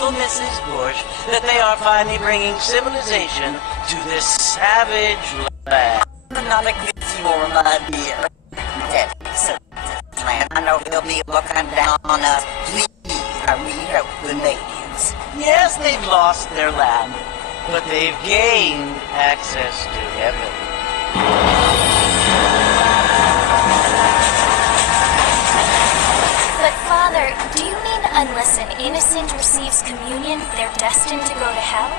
grateful, Mrs. Bush, that they are finally bringing civilization to this savage land. Not against you, my dear. I know they'll be looking down on us. Please, we help the natives. Yes, they've lost their land, but they've gained access to heaven. But Father, do you mean unless an innocent receives communion, they're destined to go to hell?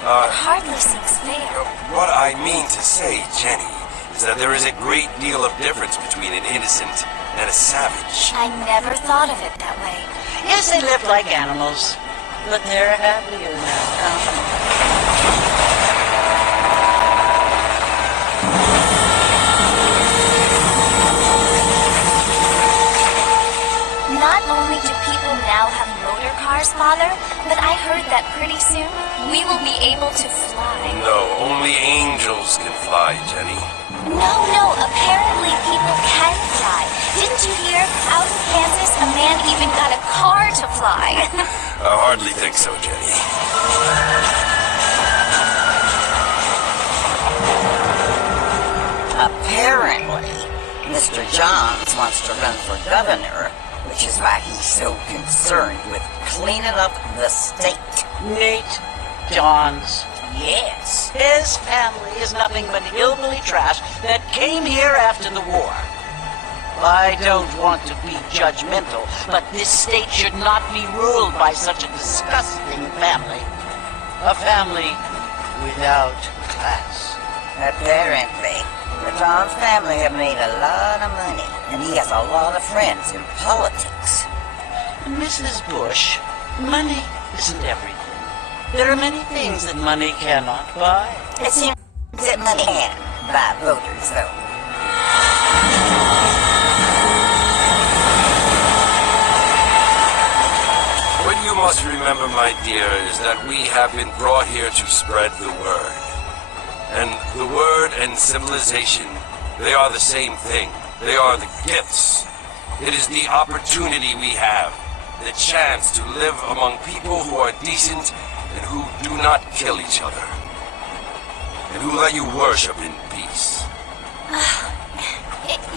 It hardly seems fair. What I mean to say, Jenny, is that there is a great deal of difference between an innocent and a savage. I never thought of it that way. Yes, they live like animals, but they're happier now. Not only do people now have motor cars, Father, but I heard that pretty soon we will be able to fly. No, only angels can fly, Jenny. No, apparently people can fly. Didn't you hear? Out in Kansas, a man even got a car to fly. I hardly think so, Jenny. Apparently, Mr. Johns wants to run for governor, which is why he's so concerned with cleaning up the state. Nate Johns. Yes. His family is nothing but hillbilly trash that came here after the war. I don't want to be judgmental, but this state should not be ruled by such a disgusting family. A family without class. Apparently, the Johns family have made a lot of money, and he has a lot of friends in politics. Mrs. Bush, money isn't everything. There are many things that money cannot buy. It seems that money can buy voters, though. What you must remember, my dear, is that we have been brought here to spread the word. And the word and civilization, they are the same thing. They are the gifts. It is the opportunity we have, the chance to live among people who are decent and who do not kill each other, and who let you worship in peace.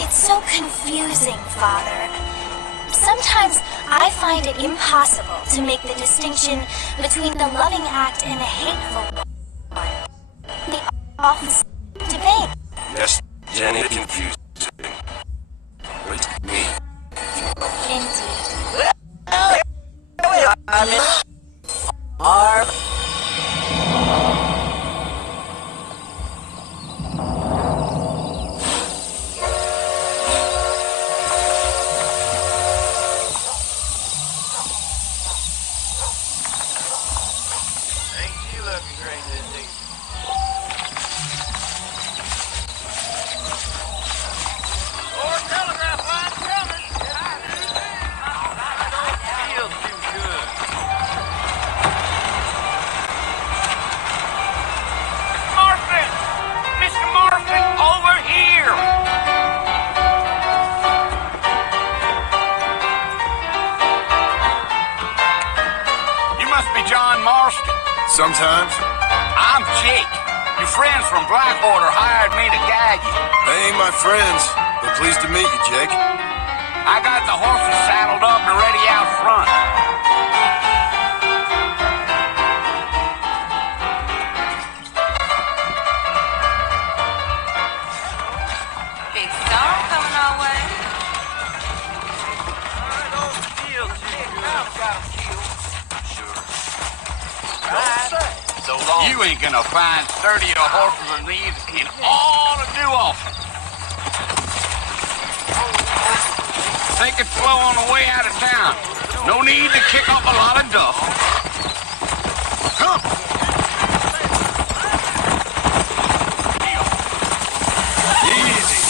It's so confusing, Father. Sometimes I find it impossible to make the distinction between the loving act and a hateful one. They often debate. Yes, Jenny, confusing. But me. Indeed. Our Sometimes. I'm Jake. Your friends from Blackwater hired me to guide you. They ain't my friends, but pleased to meet you, Jake. I got the horses saddled up and ready out front. Big storm coming our way. You ain't gonna find sturdier horses than these in all of New Ulster. Take it slow on the way out of town. No need to kick up a lot of dust. Come. Easy.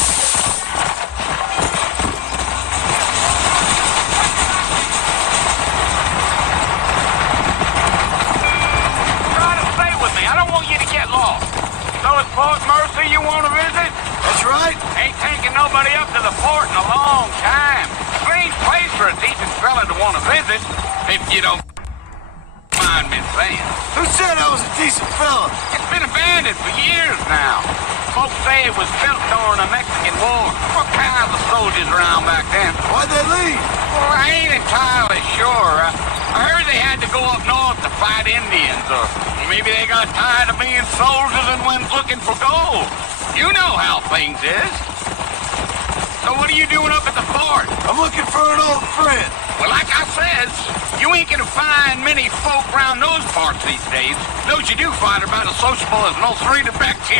Port Mercy you want to visit? That's right. Ain't taking nobody up to the port in a long time. Strange place for a decent fella to want to visit, if you don't mind. been saying. Who said I was a decent fella? It's been abandoned for years now. Folks say it was built during the Mexican War. What kinds of soldiers around back then? Why'd they leave? Well, I ain't entirely sure. I heard they had to go up north to fight Indians, or maybe they got tired of being soldiers and went looking for gold. You know how things is. So what are you doing up at the fort? I'm looking for an old friend. Well, like I says, you ain't gonna find many folk around those parts these days. Those you do find are about as sociable as an old three to back to.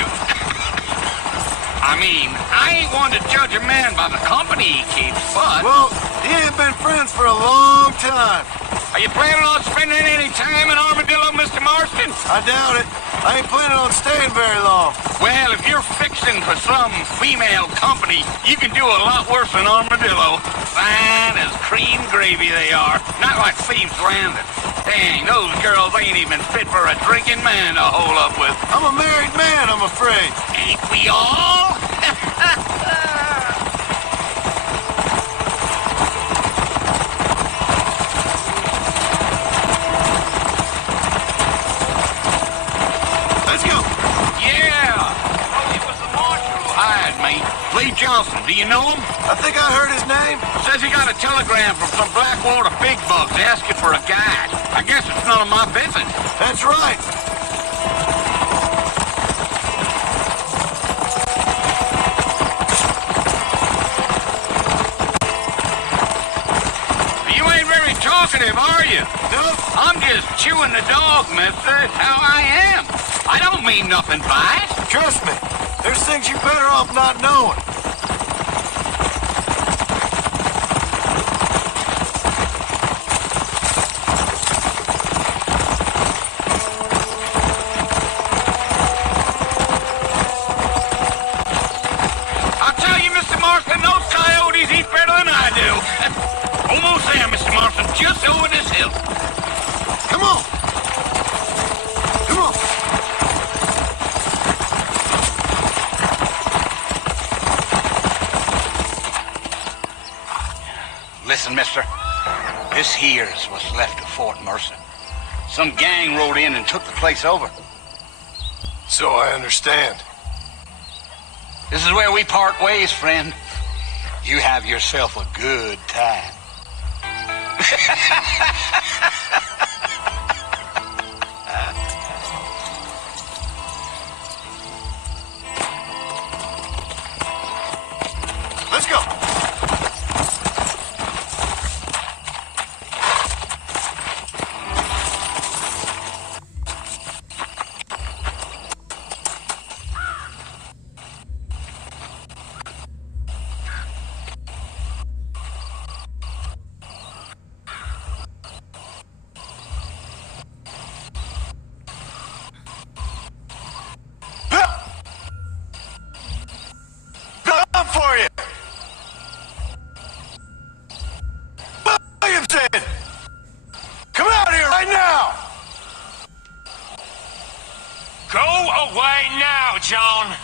I mean, I ain't one to judge a man by the company he keeps, but... Well, he ain't been friends for a long time. Are you planning on spending any time in Armadillo, Mr. Marston? I doubt it. I ain't planning on staying very long. Well, if you're fixing for some female company, you can do a lot worse than Armadillo. Fine as cream gravy they are. Not like Thieves Landing. Dang, those girls ain't even fit for a drinking man to hole up with. I'm a married man, I'm afraid. Ain't we all? Let's go. Yeah. Oh, it was the marshal who hired me. Lee Johnson, do you know him? I think I heard his name. Says he got a telegram from some Blackwater big bugs asking for a guide. I guess it's none of my business. That's right. You ain't very talkative, are you? No, I'm just chewing the dog, mister. It's how I am. I don't mean nothing by it. trust me. There's things you're better off not knowing. I'll tell you, Mr. Marston, those coyotes eat better than I do. Almost there, Mr. Marston, just over this hill. Come on. Come on. Listen, mister. This here's what's left of Fort Mercer. Some gang rode in and took the place over. So I understand. This is where we part ways, friend. You have yourself a good time. Let's go. Come for you. Williamson! Come out here right now! Go away now, John.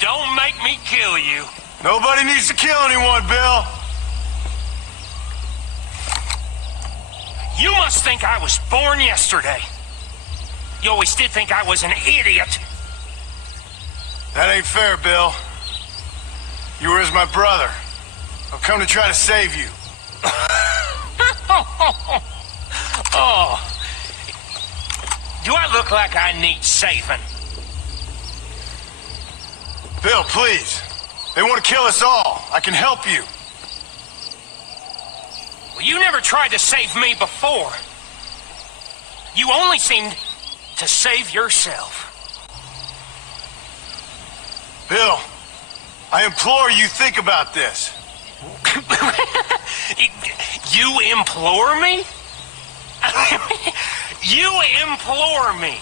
Don't make me kill you. Nobody needs to kill anyone, Bill. You must think I was born yesterday. You always did think I was an idiot. That ain't fair, Bill. You were as my brother. I've come to try to save you. Oh. Do I look like I need saving? Bill, please. They want to kill us all. I can help you. Well, you never tried to save me before. You only seemed to save yourself. Bill, I implore you think about this. You implore me? You implore me.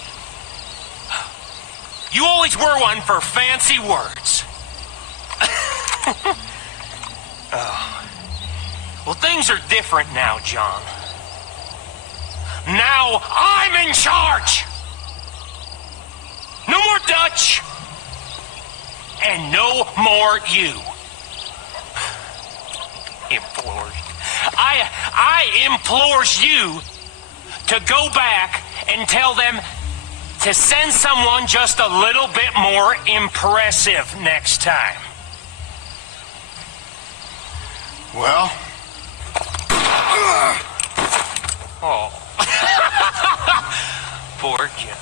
You always were one for fancy words. Oh. Well, things are different now, John. Now I'm in charge. No more Dutch. And no more you. Implores. I implores you to go back and tell them to send someone just a little bit more impressive next time. Well? Oh. Poor John.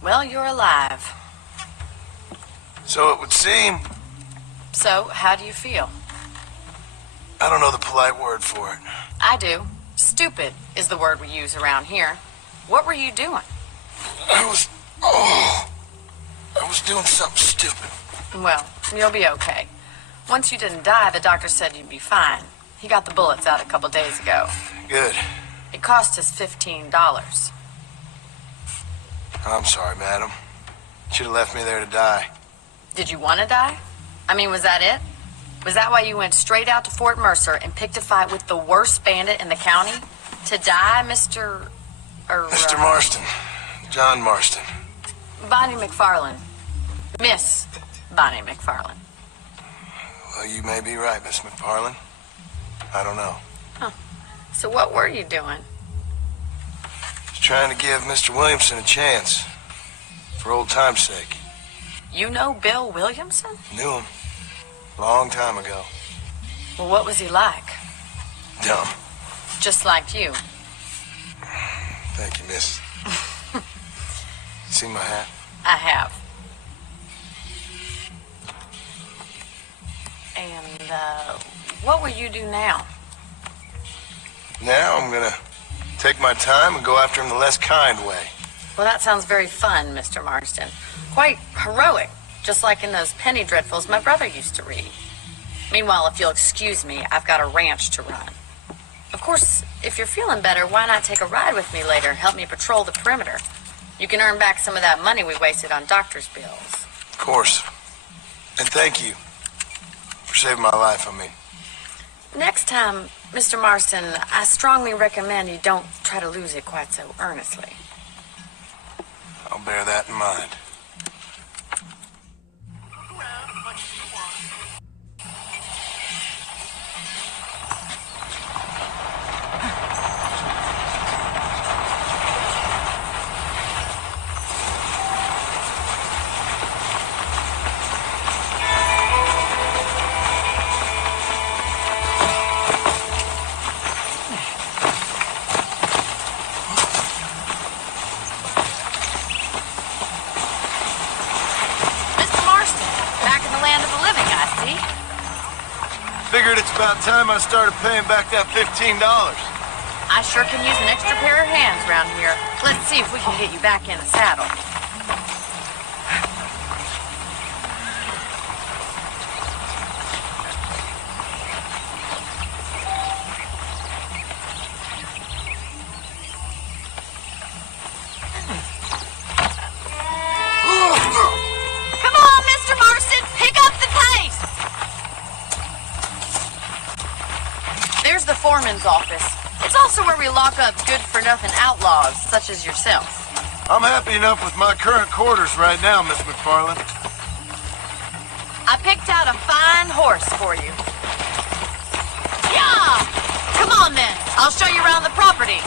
Well, you're alive. So it would seem. So, how do you feel? I don't know the polite word for it. I do. Stupid is the word we use around here. What were you doing? I was doing something stupid. Well, you'll be okay. Once you didn't die, the doctor said you'd be fine. He got the bullets out a couple days ago. Good. It cost us $15. I'm sorry, madam. Should have left me there to die. Did you want to die? I mean, was that it? Was that why you went straight out to Fort Mercer and picked a fight with the worst bandit in the county? To die, Mr. Mr. Marston. John Marston. Bonnie McFarland. Miss Bonnie McFarland. Well, you may be right, Miss McFarland. I don't know. So what were you doing? Just trying to give Mr. Williamson a chance. For old time's sake. You know Bill Williamson? Knew him. Long time ago. Well, what was he like? Dumb. Just like you. Thank you, miss. See my hat? I have. And, what will you do now? Now I'm gonna take my time and go after him the less kind way. Well, that sounds very fun, Mr. Marston. Quite heroic, just like in those penny dreadfuls my brother used to read. Meanwhile, if you'll excuse me, I've got a ranch to run. Of course, if you're feeling better, why not take a ride with me later and help me patrol the perimeter? You can earn back some of that money we wasted on doctor's bills. Of course. And thank you for saving my life, I mean. Next time, Mr. Marston, I strongly recommend you don't try to lose it quite so earnestly. I'll bear that in mind. Figured it's about time I started paying back that $15. I sure can use an extra pair of hands around here. Let's see if we can get you back in the saddle. Come on, Mr. Marston, pick up the pace! There's the foreman's office. It's also where we lock up good-for-nothing outlaws, such as yourself. I'm happy enough with my current quarters right now, Miss McFarland. I picked out a fine horse for you. Yeah! Come on, then. I'll show you around the property.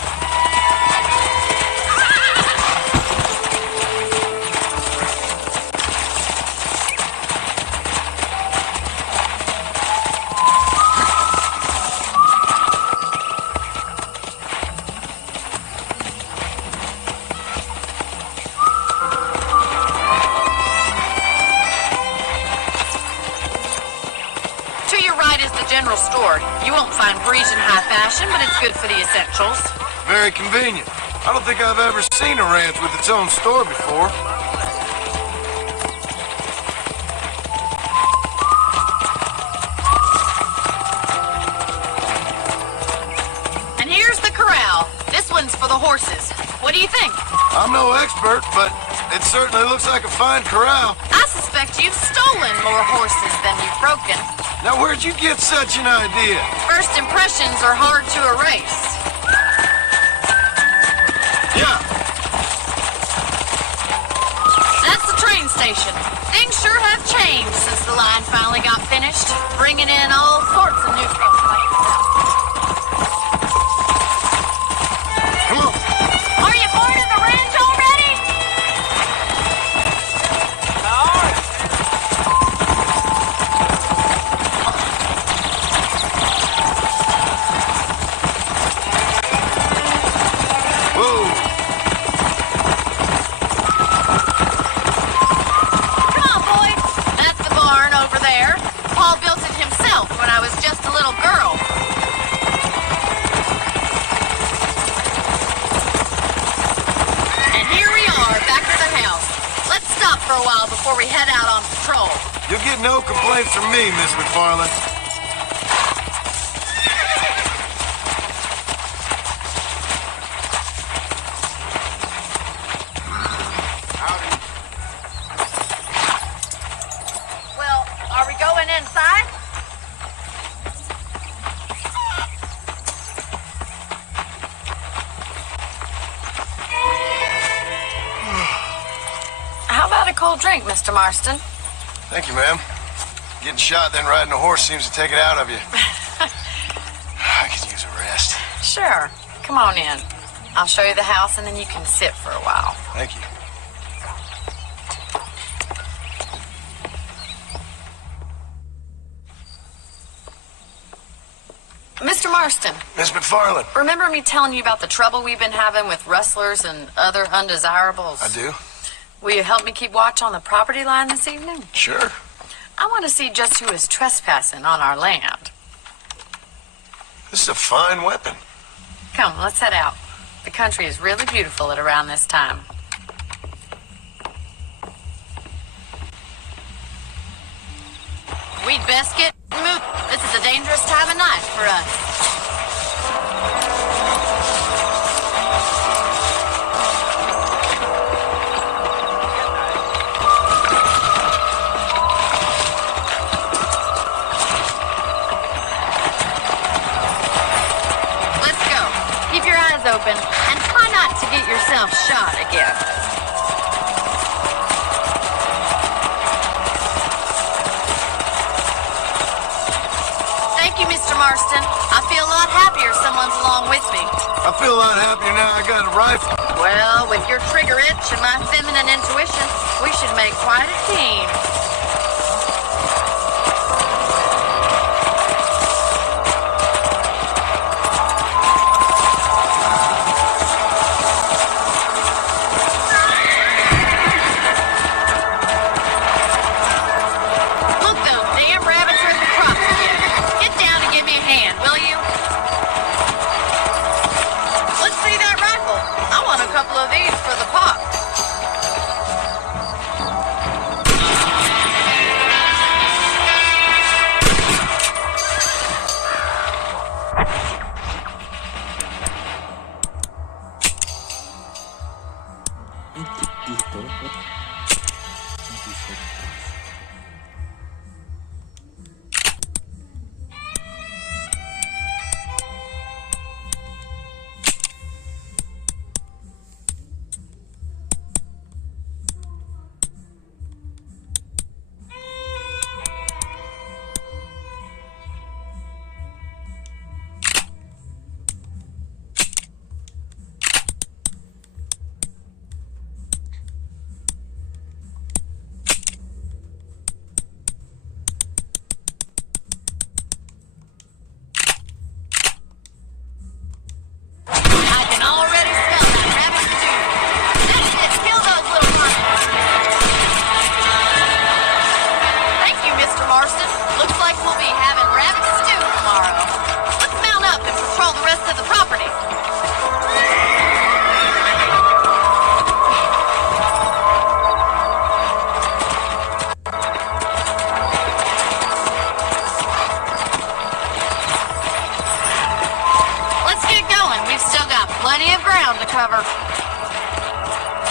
general store. You won't find Parisian high fashion, but it's good for the essentials. Very convenient. I don't think I've ever seen a ranch with its own store before. And here's the corral. This one's for the horses. What do you think? I'm no expert, but it certainly looks like a fine corral. I suspect you've stolen more horses than you've broken. Now, where'd you get such an idea? First impressions are hard to erase. Yeah. That's the train station. Things sure have changed since the line finally got finished, bringing in all sorts of new folks. Come on. Are you bored of the ranch already? Whoa. Come on, boys. That's the barn over there. Paul built it himself when I was just a little girl. And here we are, back at the house. Let's stop for a while before we head out on patrol. You'll get no complaints from me, Miss McFarland. Well, are we going inside? How about a cold drink, Mr. Marston? Thank you, ma'am. Getting shot, then riding a horse seems to take it out of you. I could use a rest. Sure. Come on in. I'll show you the house and then you can sit for a while. Thank you. Mr. Marston, Miss McFarland. remember me telling you about the trouble we've been having with rustlers and other undesirables? I do? Will you help me keep watch on the property line this evening? Sure. I want to see just who is trespassing on our land. This is a fine weapon. Come, let's head out. The country is really beautiful at around this time. We'd best get moving. This is a dangerous time of night for us. Let's go. Keep your eyes open and try not to get yourself shot again. Thank you, Mr. Marston. I feel a lot happier someone's along with me. I feel a lot happier now I got a rifle. Well, with your trigger itch and my feminine intuition, we should make quite a team. Look, those damn rabbits are at the crops again. Get down and give me a hand, will you? Let's see that rifle. I want a couple of these for the pop.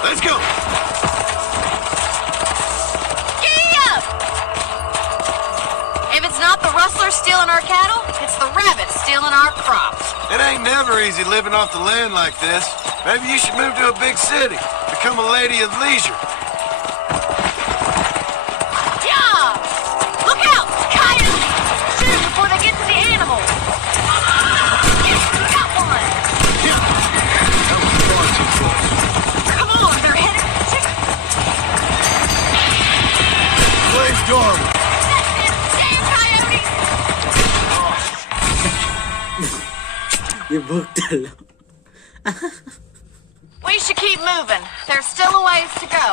Let's go! Giddy up! If it's not the rustlers stealing our cattle, it's the rabbits stealing our crops. It ain't never easy living off the land like this. Maybe you should move to a big city. Become a lady of leisure. Yeah! Look out! Coyotes! Shoot before they get to the animals! Got one! Come on, they're headed for the chicken. Slave's dormant. That's it! Damn coyotes! ये भूख डालो We should keep moving. There's still a ways to go.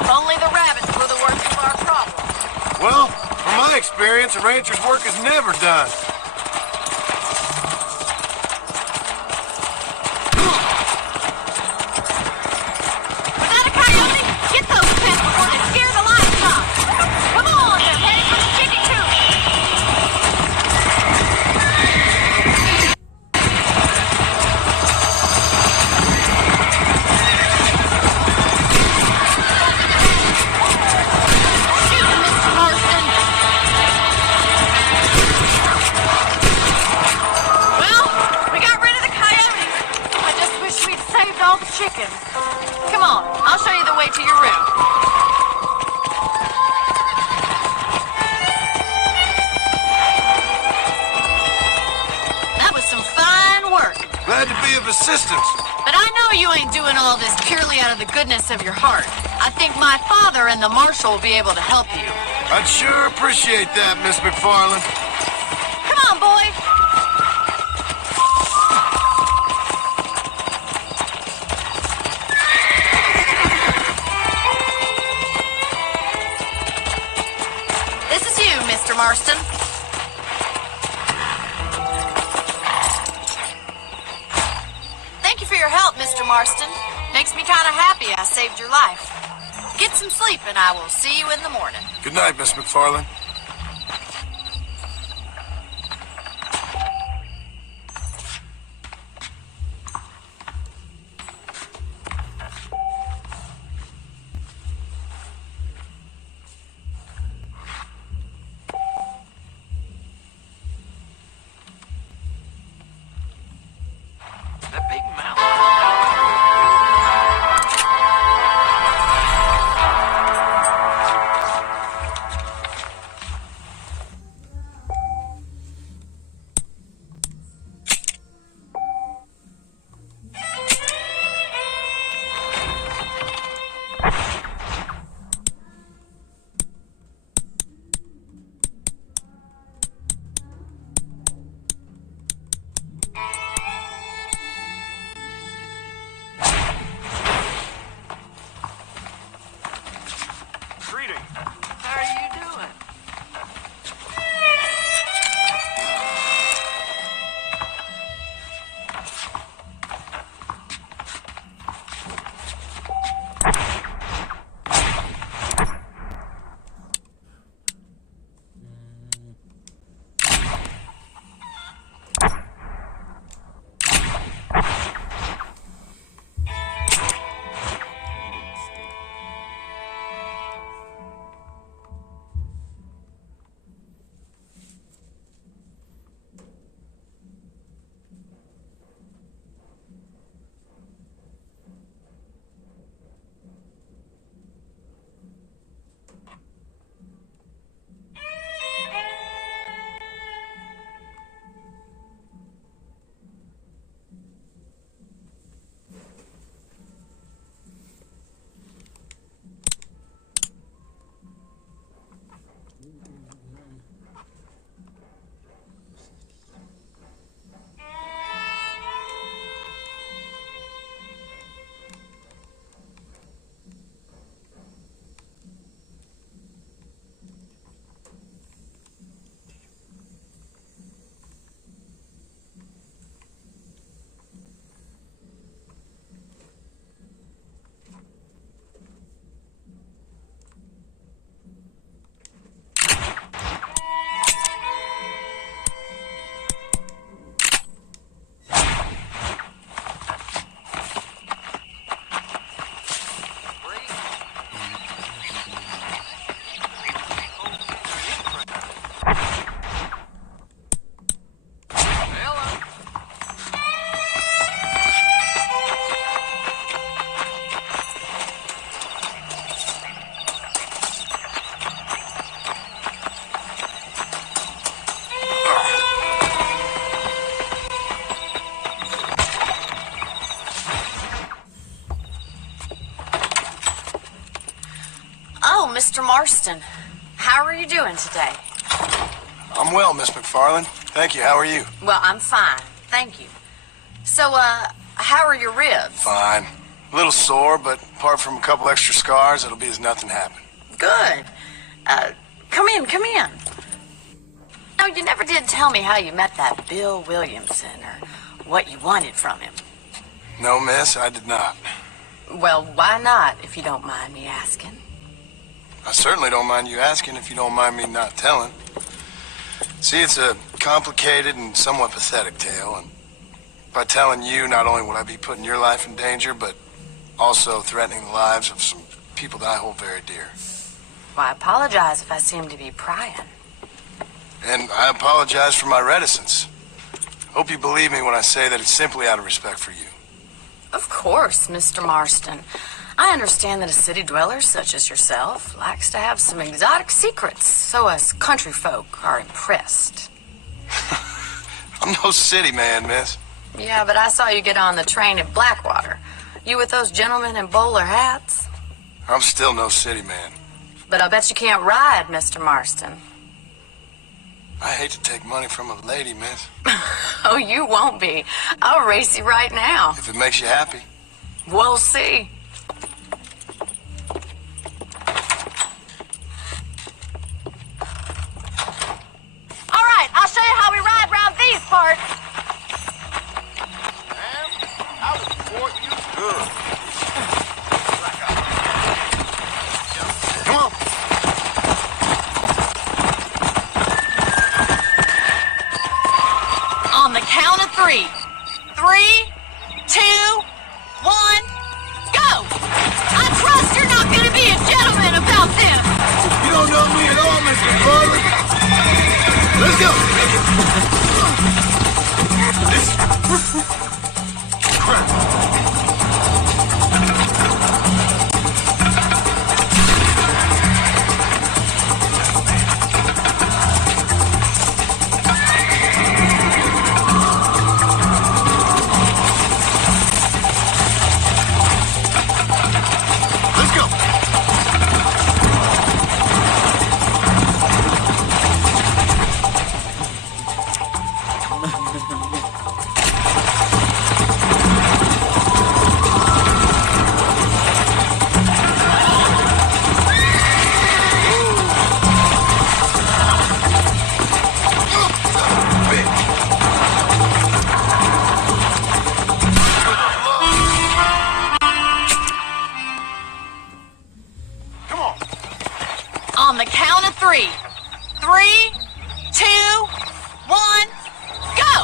If only the rabbits were the worst of our problem. Well, from my experience, a rancher's work is never done. Was that a coyote? Get those pets before they scare the livestock. Come on, they're headed for the chicken coop. Shoot him, Mr. Marston. Well, we got rid of the coyotes. I just wish we'd saved all the chickens. Come on, I'll show you the way to your room. That was some fine work. Glad to be of assistance. But I know you ain't doing all this purely out of the goodness of your heart. I think my father and the marshal will be able to help you. I'd sure appreciate that, Miss McFarland. Come on, boy. This is you, Mr. Marston. Thank you for your help, Mr. Marston. Makes me kind of happy I saved your life. Get some sleep and I will see you in the morning. Good night, Miss McFarland. That big mouth. Marston. How are you doing today? I'm well, Miss McFarland. Thank you. How are you? Well, I'm fine. Thank you. So, how are your ribs? Fine. A little sore, but apart from a couple extra scars, it'll be as nothing happened. Good. Come in. No, you never did tell me how you met that Bill Williamson or what you wanted from him. No, miss, I did not. Well, why not, if you don't mind me asking? I certainly don't mind you asking if you don't mind me not telling. See, it's a complicated and somewhat pathetic tale, and by telling you, not only would I be putting your life in danger, but also threatening the lives of some people that I hold very dear. Well, I apologize if I seem to be prying. And I apologize for my reticence. Hope you believe me when I say that it's simply out of respect for you. Of course, Mr. Marston. I understand that a city dweller such as yourself likes to have some exotic secrets, so us country folk are impressed. I'm no city man, miss. Yeah, but I saw you get on the train at Blackwater. You with those gentlemen in bowler hats? I'm still no city man. But I bet you can't ride, Mr. Marston. I hate to take money from a lady, miss. Oh, you won't be. I'll race you right now. If it makes you happy. We'll see. All right, I'll show you how we ride around these parts. I will support you good. Come on. On the count of 3. 3, 2, 1, go! I trust you're not going to be a gentleman about this. You don't know me at all, Mr. Farley. Let's go. On the count of 3. 3, 2, 1, go!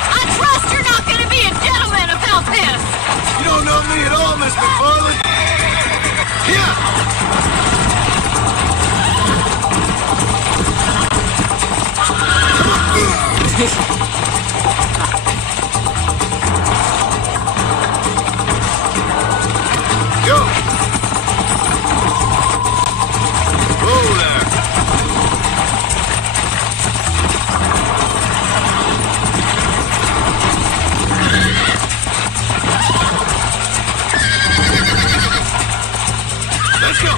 I trust you're not going to be a gentleman about this. You don't know me at all, Miss McFarland. Go! Whoa there! Let's go!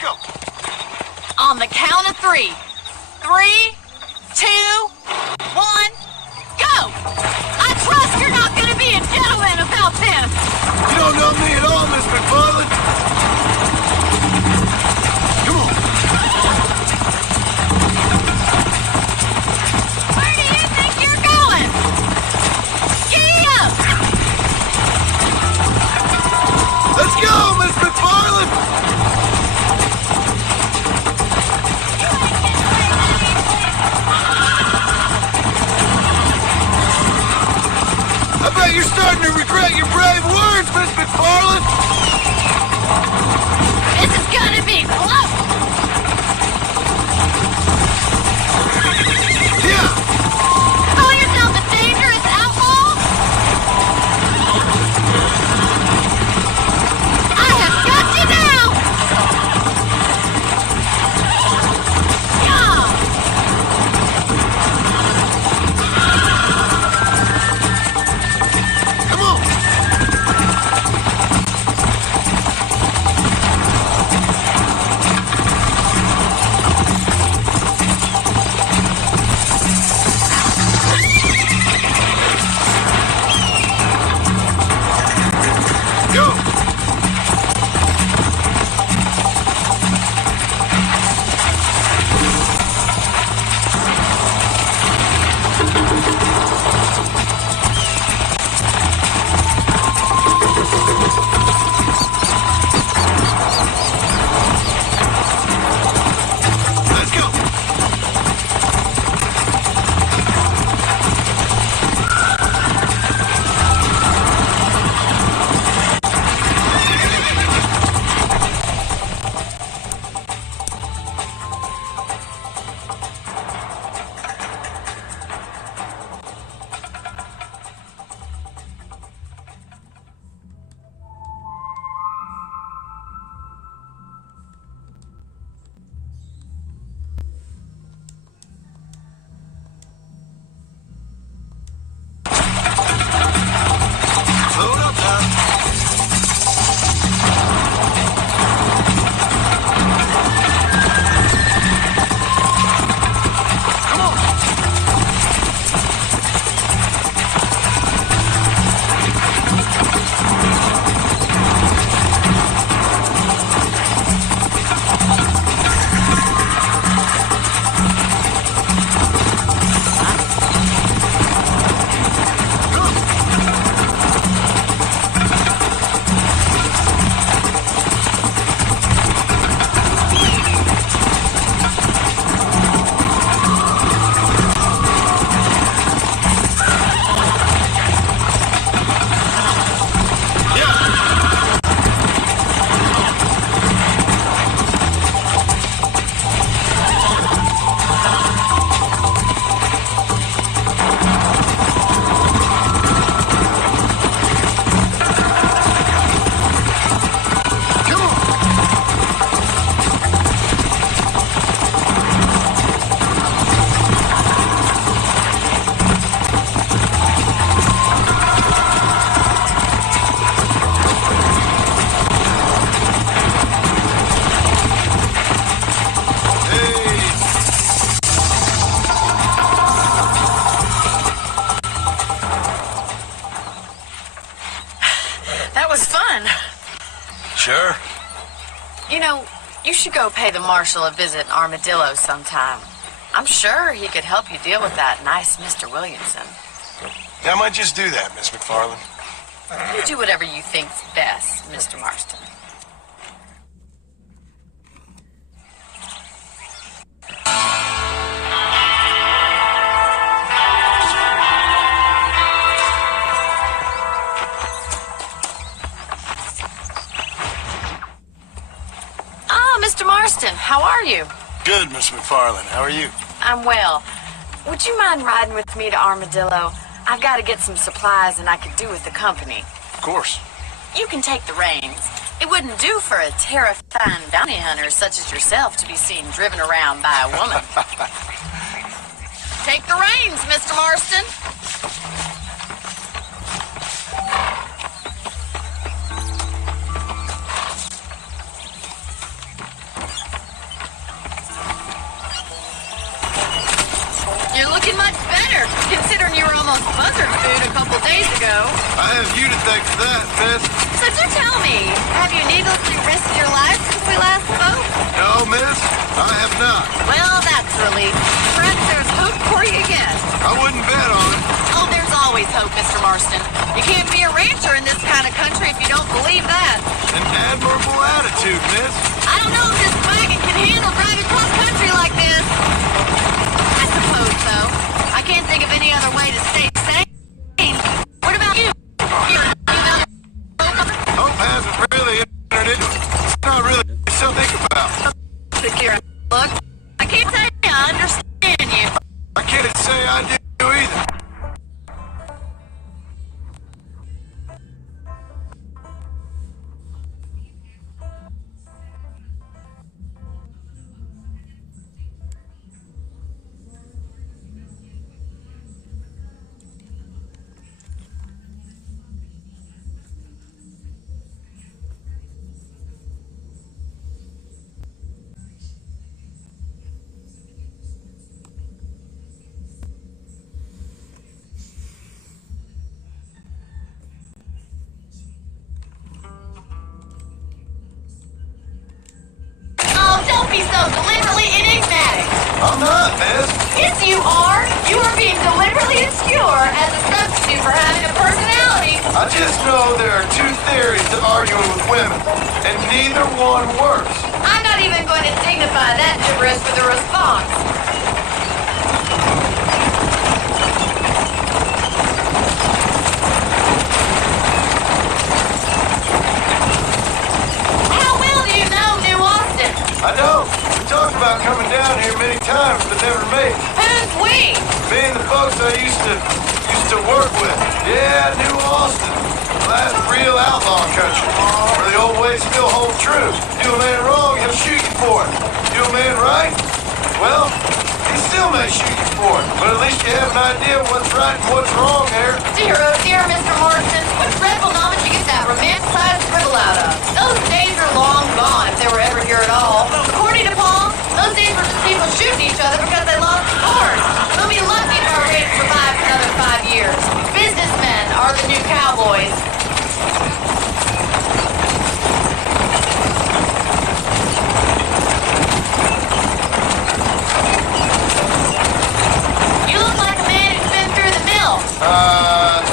Let's go. On the count of 3. 3, 2, 1, go! I trust you're not gonna be a gentleman about this! You don't know me at all, Miss McFarland. Come on. Where do you think you're going? Giddy up! Let's go, Miss McFarland. I bet you're starting to regret your brave words, Miss McFarland. This is gonna be close! Yeah. Call yourself a dangerous outlaw? I have got you now! Come on. Go. Let's go. Load up now. Come on. Come on. Hey. That was fun. Sure. You know, you should go pay the marshal a visit in Armadillo sometime. I'm sure he could help you deal with that nice Mr. Williamson. Yeah, I might just do that, Miss McFarland. You do whatever you think's best, Mr. Marston. Ah, Mr. Marston, how are you? Good, Miss McFarland. How are you? I'm well. Would you mind riding with me to Armadillo? I've got to get some supplies and I could do with the company. Of course. You can take the reins. It wouldn't do for a terrifying bounty hunter such as yourself to be seen driven around by a woman. Take the reins, Mr. Marston. looking much better, considering you were almost buzzard food a couple days ago. I have you to thank for that, miss. So do tell me, have you needlessly risked your life since we last spoke? No, miss, I have not. Well, that's relief. Perhaps there's hope for you yet. I wouldn't bet on it. Oh, there's always hope, Mr. Marston. You can't be a rancher in this kind of country if you don't believe that. An admirable attitude, miss. I don't know if this wagon can handle driving cross country like this. I suppose so. I can't think of any other way to stay sane. What about you? Hope hasn't really entered into it. It's not really something to think about. Secure. Look, I can't tell you I understand you. I can't say I do either. Oh, don't be so deliberately enigmatic. I'm not, miss. Yes, you are. You are being deliberately obscure as a substitute for having a personality. I just know there are two theories to arguing with women, and neither one works. I'm not even going to dignify that gibberish with a response. How well do you know New Austin? I know. We talked about coming down here many times, but never made it. Who's we? Me and the folks I used to work with. Yeah, New Austin. Last real outlaw country. Where the old ways still hold true. Do a man wrong, he'll shoot you for it. Do a man right? Well, he still may shoot you for it. But at least you have an idea of what's right and what's wrong there. Dear, oh dear, Mr. Marston, what dreadful knowledge you get that romanticized scribble out of. Those days are long gone, if they were ever here at all. According to Paul, those days were just people shooting each other because they lost the corn. We'll be lucky if our race survives another 5 years. Businessmen are the new cowboys. You look like a man who's been through the mill.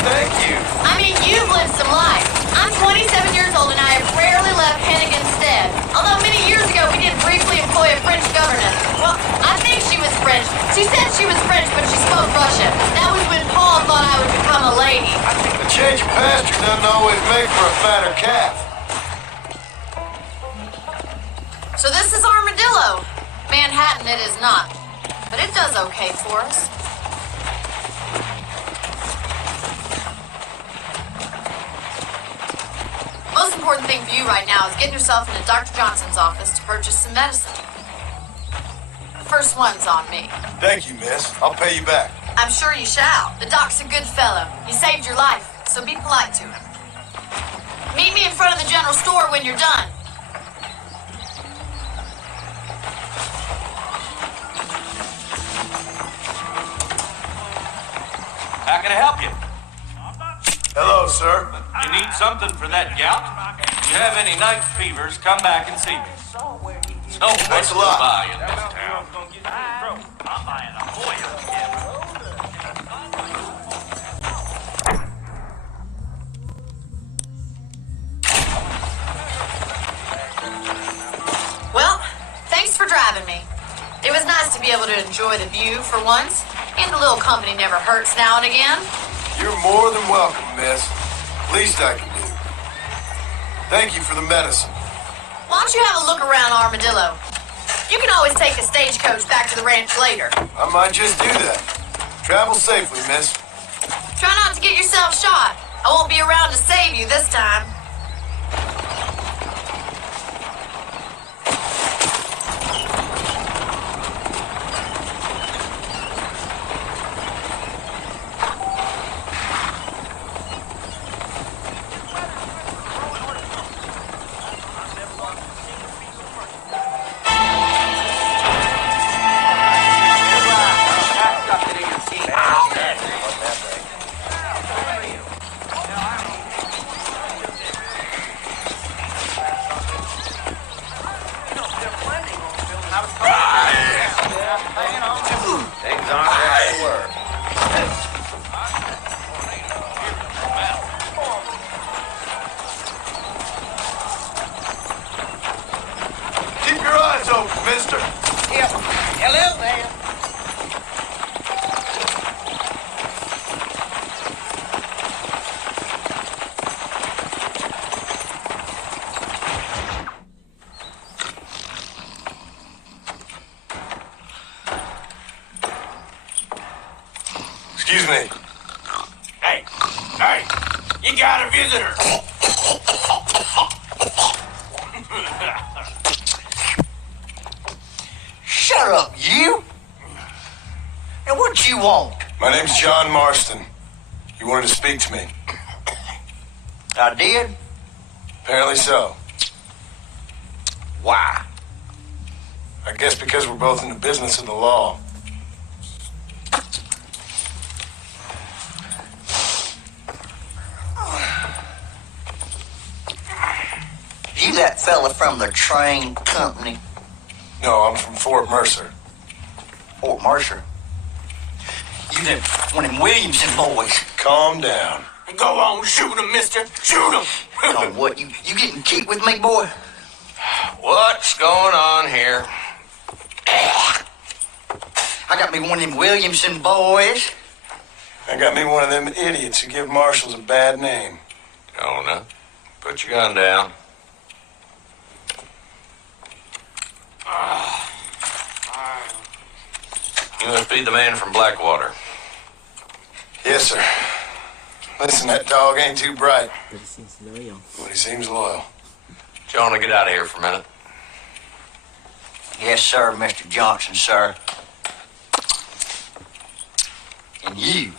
Thank you. I mean, you've lived some life. I'm 27 years old and I have rarely left Hennigan's Stead. Although many years ago we did briefly employ a French governess. Well, I think she was French. She said she was French, but she spoke Russian. That was when Paul thought I would become a lady. A change of pasture doesn't always make for a fatter calf. So this is Armadillo. Manhattan it is not. But it does okay for us. Most important thing for you right now is getting yourself into Dr. Johnson's office to purchase some medicine. The first one's on me. Thank you, miss. I'll pay you back. I'm sure you shall. The doc's a good fellow. He saved your life, so be polite to him. Meet me in front of the general store when you're done. How can I help you? Hello, sir. You need something for that gout? If you have any night fevers, come back and see me. No Thanks place a to lot. buy in this town. Well, thanks for driving me. It was nice to be able to enjoy the view for once, and a little company never hurts now and again. You're more than welcome, miss. Least I can do. Thank you for the medicine. Why don't you have a look around Armadillo? You can always take a stagecoach back to the ranch later. I might just do that. Travel safely, miss. Try not to get yourself shot. I won't be around to save you this time. Things aren't what they were. Keep your eyes open, mister. Yep. Hello there. Excuse me. Hey, you got a visitor. Shut up, you! And what you want? My name's John Marston. You wanted to speak to me. I did? Apparently so. Why? I guess because we're both in the business of the law. You that fella from the train company? No, I'm from Fort Mercer. Fort Mercer? You that one of them Williamson boys? Calm down. Go on, shoot him, mister. Shoot him. Oh, what, you getting cute with me, boy? What's going on here? I got me one of them Williamson boys. I got me one of them idiots who give marshals a bad name. Jonah, put your gun down. You must be the man from Blackwater. Yes, sir. Listen, that dog ain't too bright, But he seems loyal. but he seems loyal. Jonah, get out of here for a minute. Yes, sir, Mr. Johnson, sir. And you?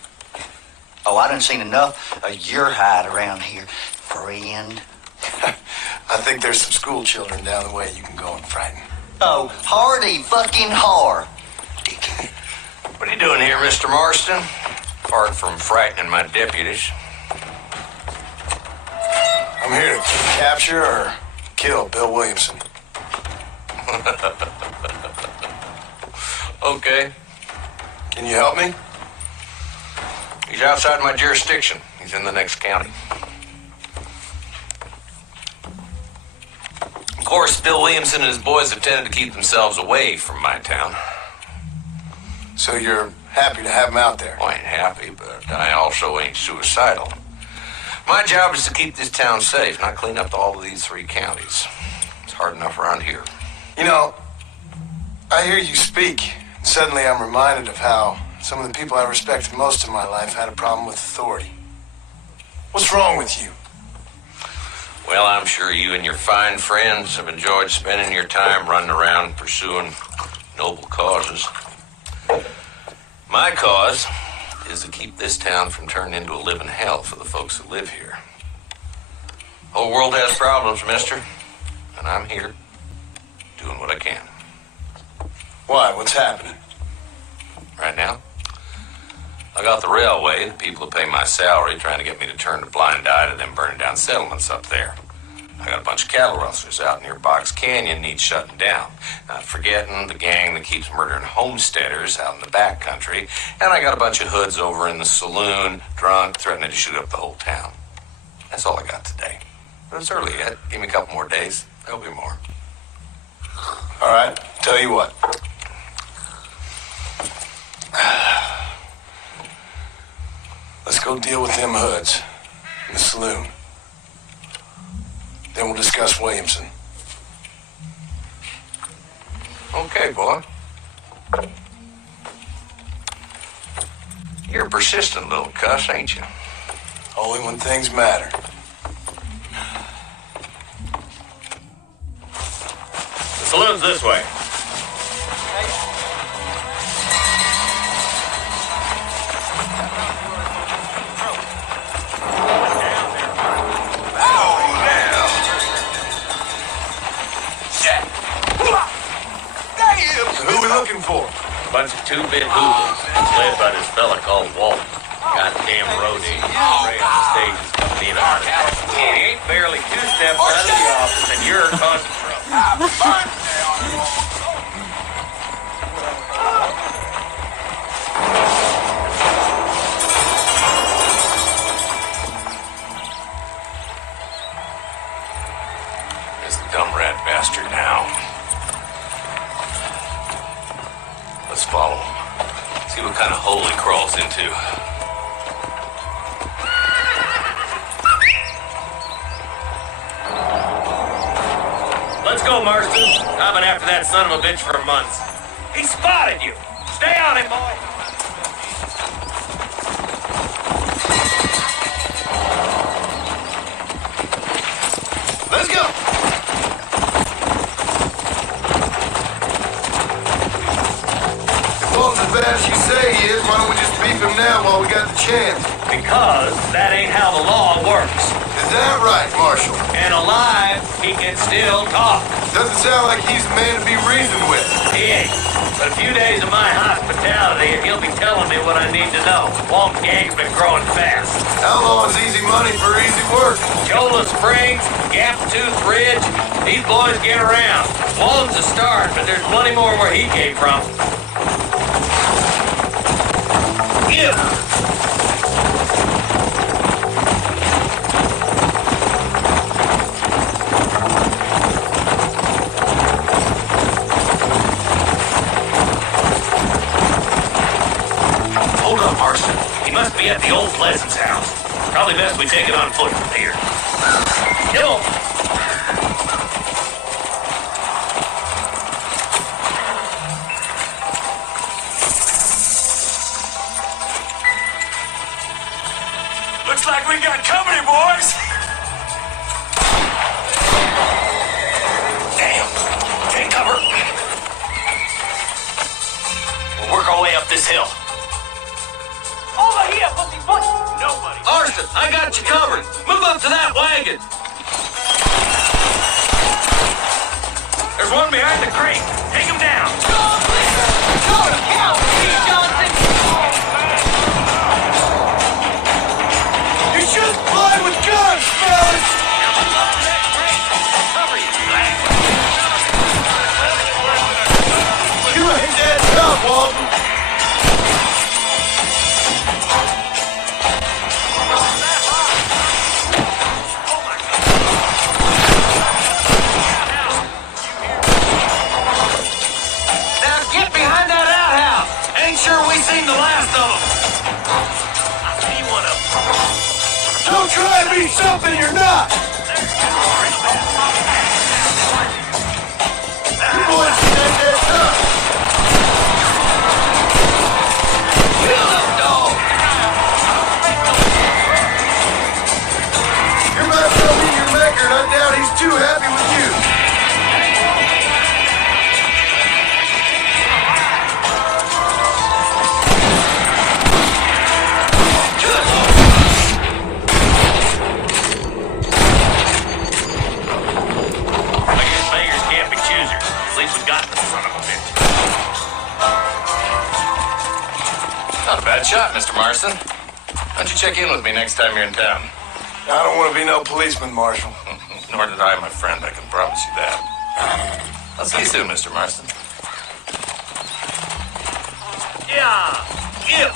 Oh, I done seen enough of your hide around here, friend. I think there's some school children down the way you can go and frighten. Oh, hardy fucking har. What are you doing here, Mr. Marston? Apart from frightening my deputies. I'm here to capture or kill Bill Williamson. Okay. Can you help me? He's outside my jurisdiction. He's in the next county. Of course, Bill Williamson and his boys have tended to keep themselves away from my town. So you're happy to have him out there? I ain't happy, but I also ain't suicidal. My job is to keep this town safe, not clean up all of these 3 counties. It's hard enough around here. You know, I hear you speak, and suddenly I'm reminded of how some of the people I respected most in my life had a problem with authority. What's wrong with you? Well, I'm sure you and your fine friends have enjoyed spending your time running around pursuing noble causes. My cause is to keep this town from turning into a living hell for the folks that live here. The whole world has problems, mister, and I'm here doing what I can. Why? What's happening? Right now, I got the railway, the people that pay my salary, trying to get me to turn a blind eye to them burning down settlements up there. I got a bunch of cattle rustlers out near Box Canyon needs shutting down. Not forgetting the gang that keeps murdering homesteaders out in the back country. And I got a bunch of hoods over in the saloon, drunk, threatening to shoot up the whole town. That's all I got today. But it's early yet. Give me a couple more days. There'll be more. All right, tell you what. Let's go deal with them hoods in the saloon. Then we'll discuss Williamson. Okay, boy. You're a persistent little cuss, ain't you? Only when things matter. The saloon's this way. Who are we looking for? A bunch of two-bit hooligans, led by this fella called Walt. Goddamn roadie. Ray on the stage is coming in on it. He ain't barely 2 steps out of the office, and you're causing trouble. Let's follow him. See what kind of hole he crawls into. Let's go, Marston. I've been after that son of a bitch for months. He spotted you. Stay on him, boy. Let's go! If Walton's as bad as you say he is, why don't we just beef him now while we got the chance? Because that ain't how the law works. Is that right, Marshal? And alive, he can still talk. Doesn't sound like he's a man to be reasoned with. He ain't. But a few days of my hospitality, and he'll be telling me what I need to know. Walton's gang's been growing fast. How long is easy money for easy work? Chola Springs, Gap Tooth Ridge, these boys get around. Walton's a start, but there's plenty more where he came from. Yeah. Hold up, Marston. He must be at the old Pleasance house. Probably best we take it on foot from here. Come on. Looks like we got company, boys. Damn. Take cover. We'll work our way up this hill. Over here, pussyfoot. Nobody. Marston, I got you covered. Move up to that wagon. There's one behind the crate. Take him down. You shouldn't play with guns, fellas! You ain't that tough, Walton. Now get behind that outhouse. Ain't sure we seen the last of them. I'll see one of them. Don't try to be something you're not! You boys ain't that tough! Kill them, dog. You might tell me your maker, and I doubt he's too happy with you. I guess beggars can't be choosers. At least we got the son of a bitch. Not a bad shot, Mr. Marston. Why don't you check in with me next time you're in town? I don't want to be no policeman, Marshal. Nor did I, my friend. I can promise you that. I'll see you soon, Mr. Marston. Yeah. Yeah.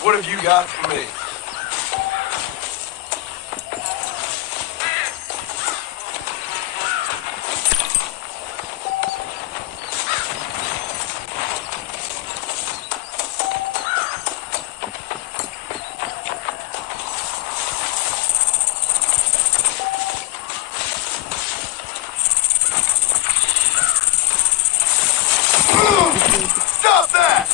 What have you got for me? Stop that!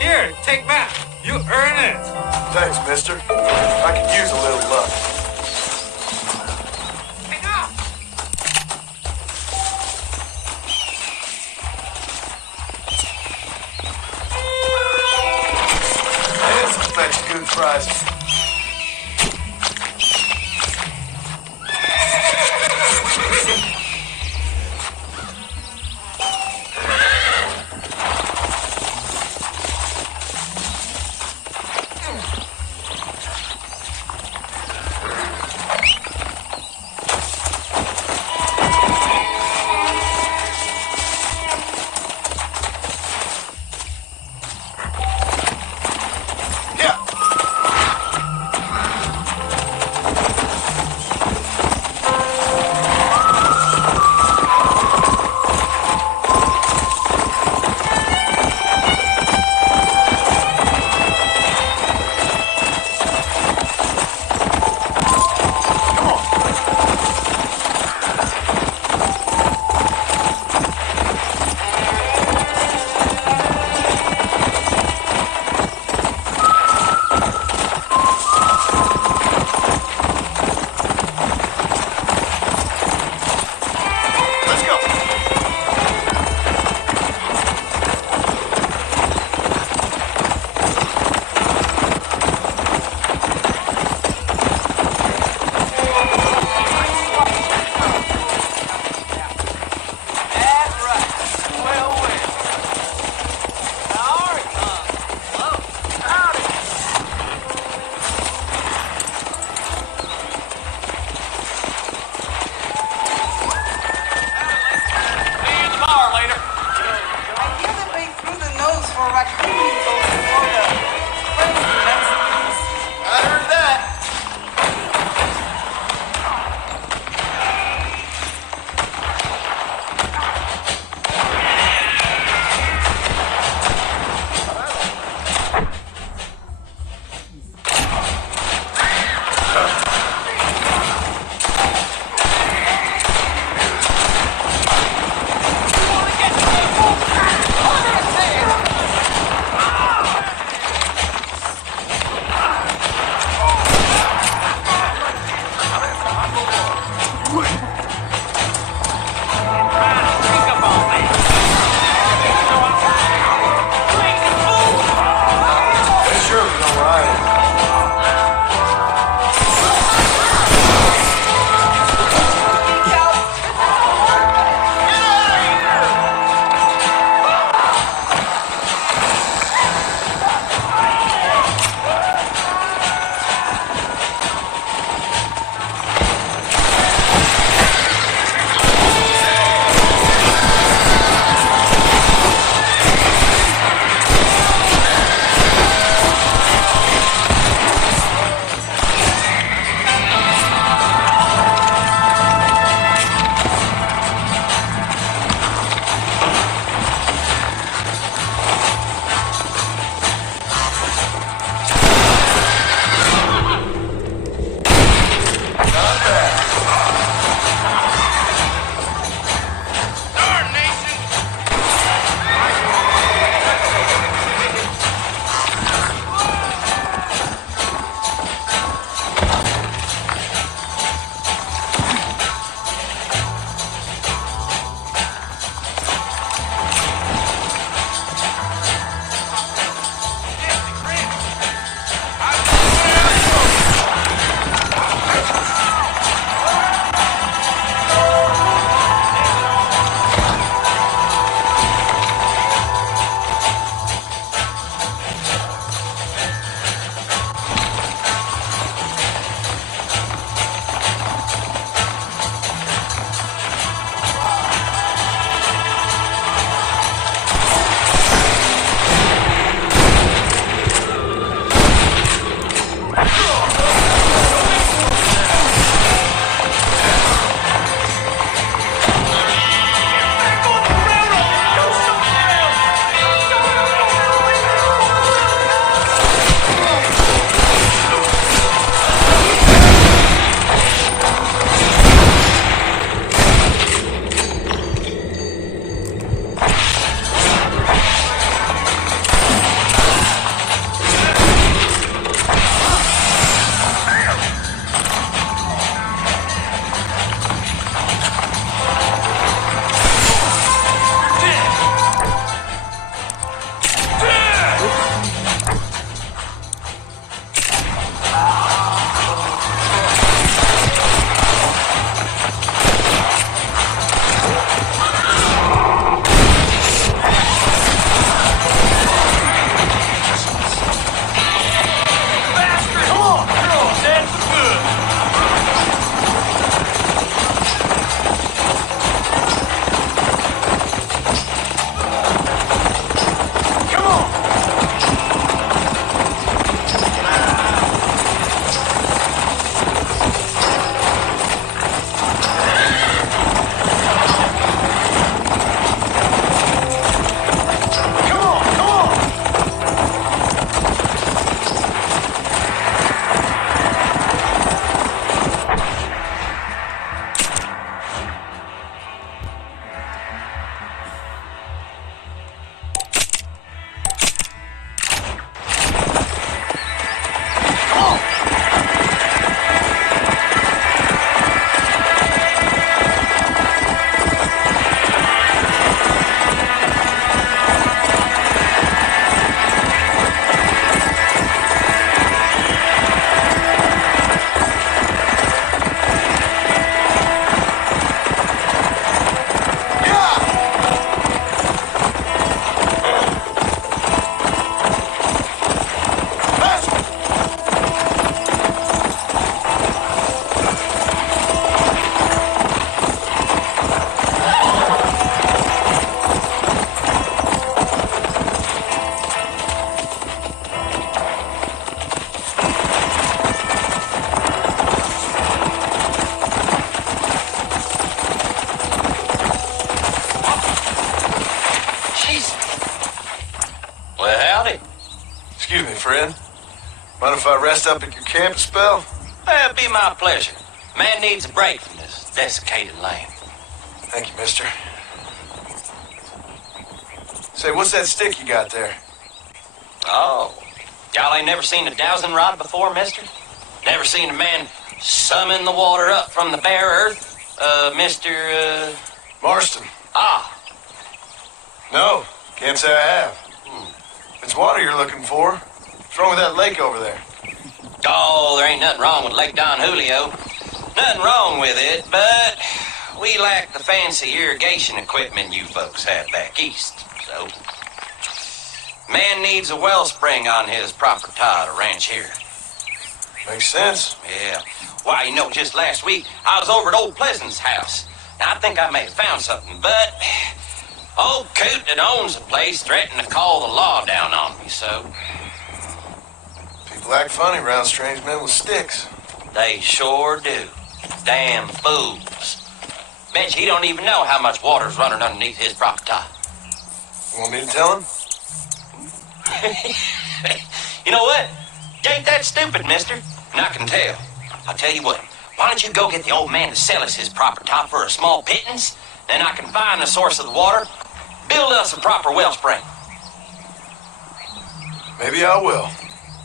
Here, take that. You earn it. Thanks, mister. I could use a little luck. There's some fetch good prizes. Excuse me, Fred. Mind if I rest up at your camp a spell? Well, it'd be my pleasure. Man needs a break from this desiccated land. Thank you, mister. Say, what's that stick you got there? Oh, y'all ain't never seen a dowsing rod before, mister? Never seen a man summon the water up from the bare earth? Mr. Marston. Ah. No, can't say I have. It's water you're looking for. What's wrong with that lake over there? Oh, there ain't nothing wrong with Lake Don Julio. Nothing wrong with it, but we lack the fancy irrigation equipment you folks have back east, so... Man needs a wellspring on his property to ranch here. Makes sense. Yeah. Why, you know, just last week, I was over at Old Pleasant's house. Now, I think I may have found something, but... Old Coot that owns the place threatened to call the law down on me, so... People act funny around strange men with sticks. They sure do. Damn fools. Bet you he don't even know how much water's running underneath his property. You want me to tell him? You know what? You ain't that stupid, mister. And I can tell. I'll tell you what. Why don't you go get the old man to sell us his property for a small pittance? Then I can find the source of the water, build us a proper wellspring. Maybe I will.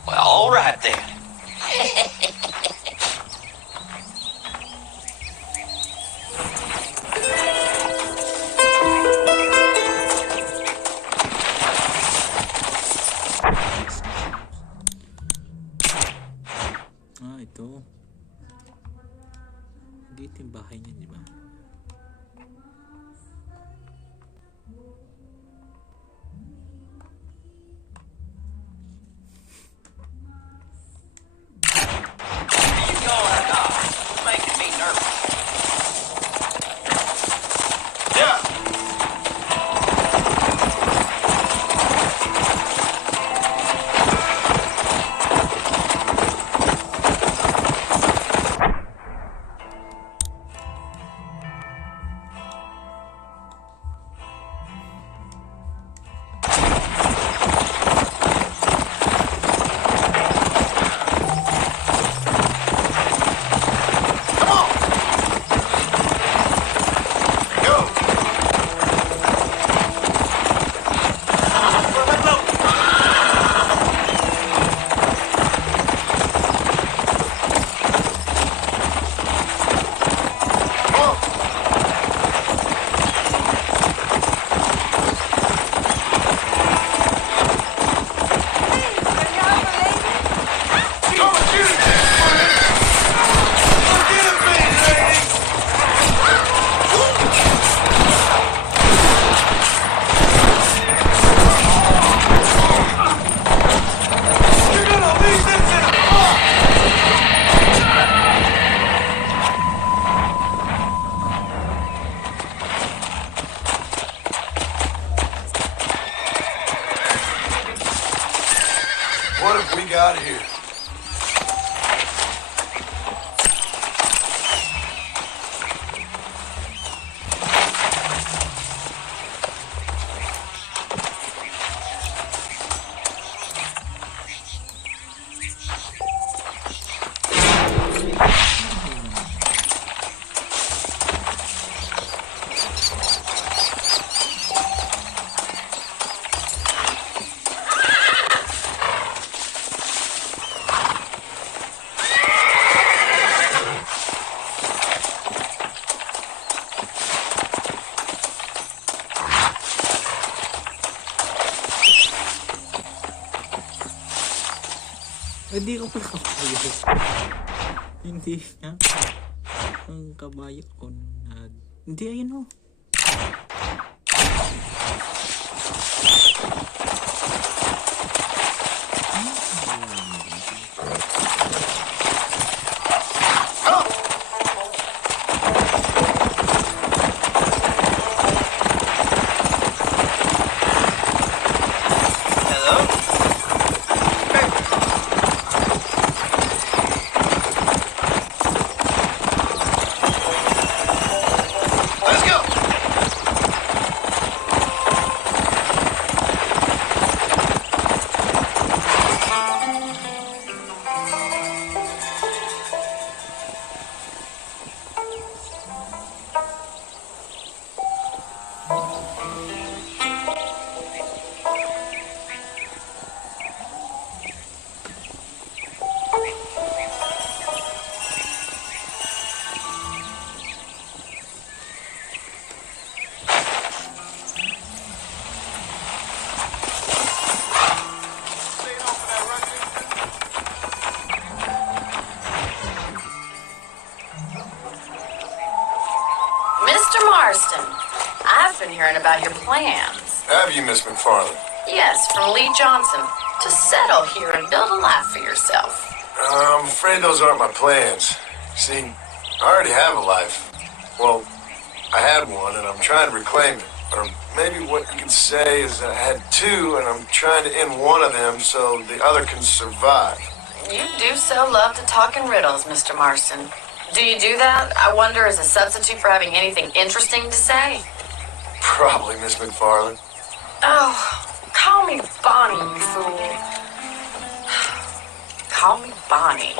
Well, all right then. Ito. Dito yung bahay niya, di ba? Making me nervous. Yeah. What have we got here? Hindi ko pala kabayo. Hindi nga. Ang kabayo ko na... Hindi, ayun o. Let's go! hearing about your plans. Have you, Miss McFarland? Yes, from Lee Johnson. To settle here and build a life for yourself. I'm afraid those aren't my plans. See, I already have a life. Well, I had one, and I'm trying to reclaim it. Or maybe what you could say is I had two, and I'm trying to end one of them so the other can survive. You do so love to talk in riddles, Mr. Marston. Do you do that, I wonder, as a substitute for having anything interesting to say? Probably, Miss McFarland. Oh, call me Bonnie, you fool. Call me Bonnie.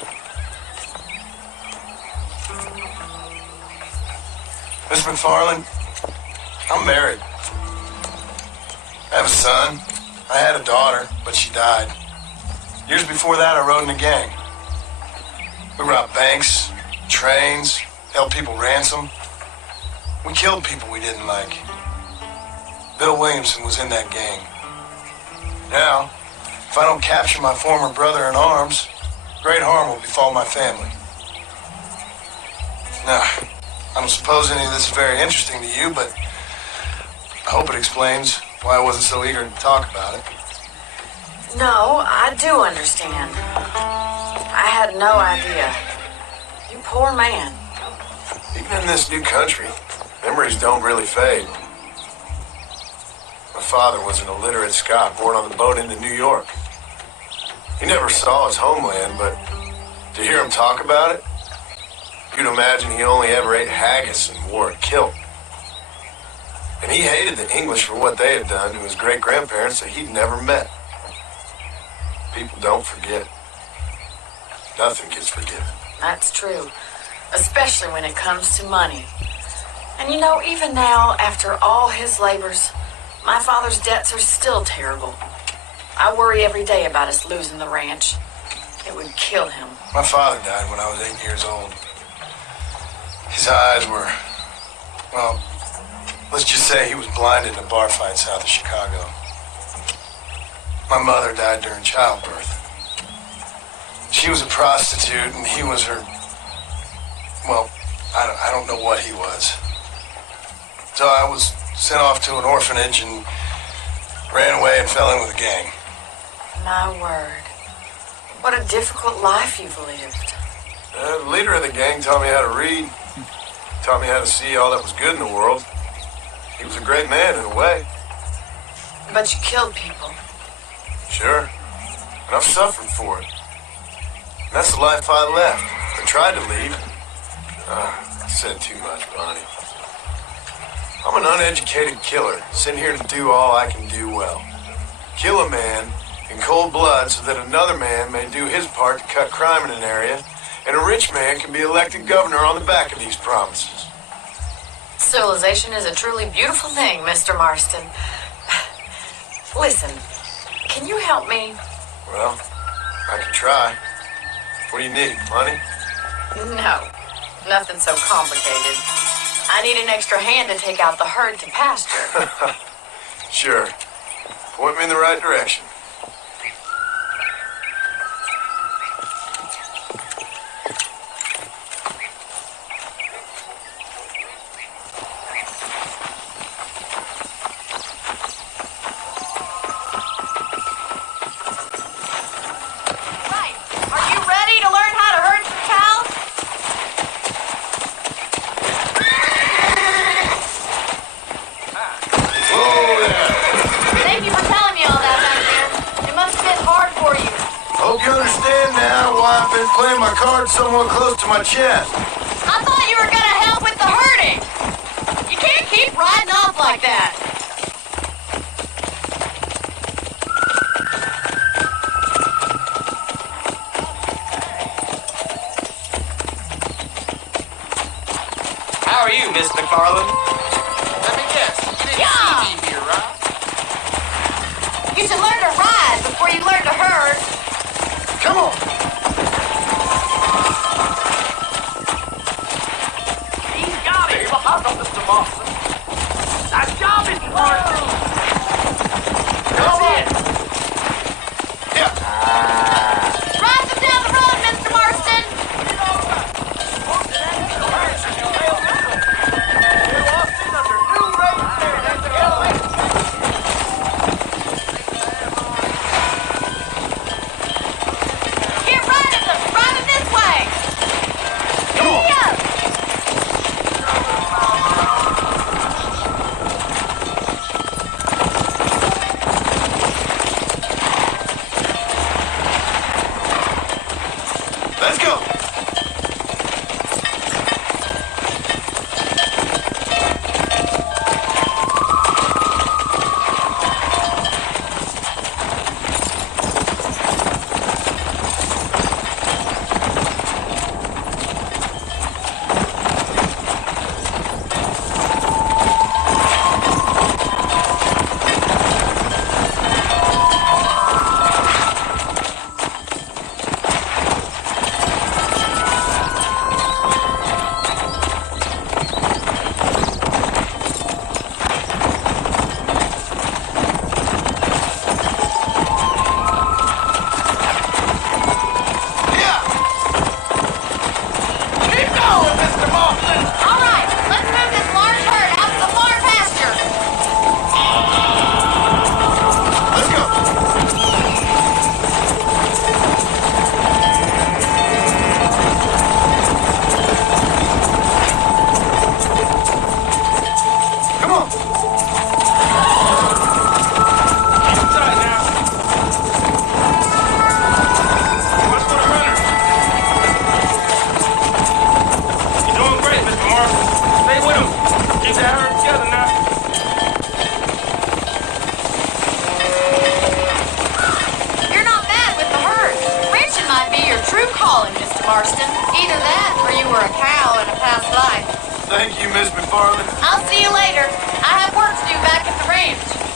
Miss McFarland, I'm married. I have a son. I had a daughter, but she died. Years before that, I rode in a gang. We robbed banks, trains, held people ransom. We killed people we didn't like. Bill Williamson was in that gang. Now, if I don't capture my former brother in arms, great harm will befall my family. Now, I don't suppose any of this is very interesting to you, but I hope it explains why I wasn't so eager to talk about it. No, I do understand. I had no idea. You poor man. Even in this new country, memories don't really fade. My father was an illiterate Scot born on the boat into New York. He never saw his homeland, but to hear him talk about it, you'd imagine he only ever ate haggis and wore a kilt. And he hated the English for what they had done to his great-grandparents that he'd never met. People don't forget. Nothing gets forgiven. That's true. Especially when it comes to money. And you know, even now, after all his labors, my father's debts are still terrible. I worry every day about us losing the ranch. It would kill him. My father died when I was 8 years old. His eyes were, well, let's just say he was blinded in a bar fight south of Chicago. My mother died during childbirth. She was a prostitute and he was her, well, I don't know what he was. So I was sent off to an orphanage and ran away and fell in with a gang. My word. What a difficult life you've lived. The leader of the gang taught me how to read, taught me how to see all that was good in the world. He was a great man in a way. But you killed people. Sure. And I've suffered for it. And that's the life I left. I tried to lead. I said too much, Bonnie. I'm an uneducated killer, sent here to do all I can do well. Kill a man in cold blood so that another man may do his part to cut crime in an area, and a rich man can be elected governor on the back of these promises. Civilization is a truly beautiful thing, Mr. Marston. Listen, can you help me? Well, I can try. What do you need, money? No, nothing so complicated. I need an extra hand to take out the herd to pasture. Sure. Point me in the right direction. Playing my cards somewhat close to my chest. I thought you were gonna help with the herding. You can't keep riding off like that. How are you, Miss McFarland? Let me guess. You didn't Yeah. see me here, right? You should learn to ride before you learn to herd. Come on. Mr. Marston. Nice job, Mr. Marston. Come on. Yeah. Ride them down the road, Mr. Marston. Under new race Let's go. All right, let's move this large herd out to the farm pasture. Let's go. Come on. Inside now. Watch for the runner. You're doing great, Mr. Marston. Stay with him. Keep that herd together now. You're not bad with the herd. Ranching might be your true calling, Mr. Marston. Either that or you were a cow in a past life. Thank you, Miss McFarland. I'll see you later. I have work to do back at the ranch.